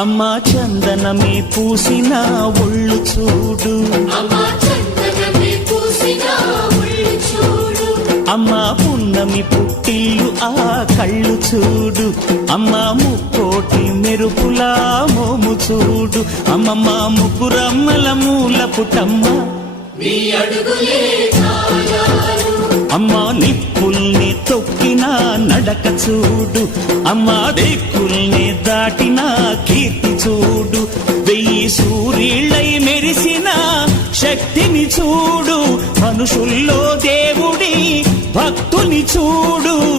అమ్మా చందనమే పూసిన ఒళ్ళు చూడు, అమ్మా పున్నమి పుట్టిల్లు ఆ కళ్ళు చూడు, అమ్మా ముక్కోటి మెరుపులా మోము చూడు, అమ్మమ్మ ముగ్గురమ్మల మూల పుటమ్మ అమ్మా నిప్పుల్ని తొక్కిన నడక చూడు, అమ్మా దిక్కుల్ని దాటిన కీర్తి చూడు, 1000 సూర్యుళ్ళై మెరిసిన శక్తిని చూడు, మనుషుల్లో దేవుడి భక్తుని చూడు.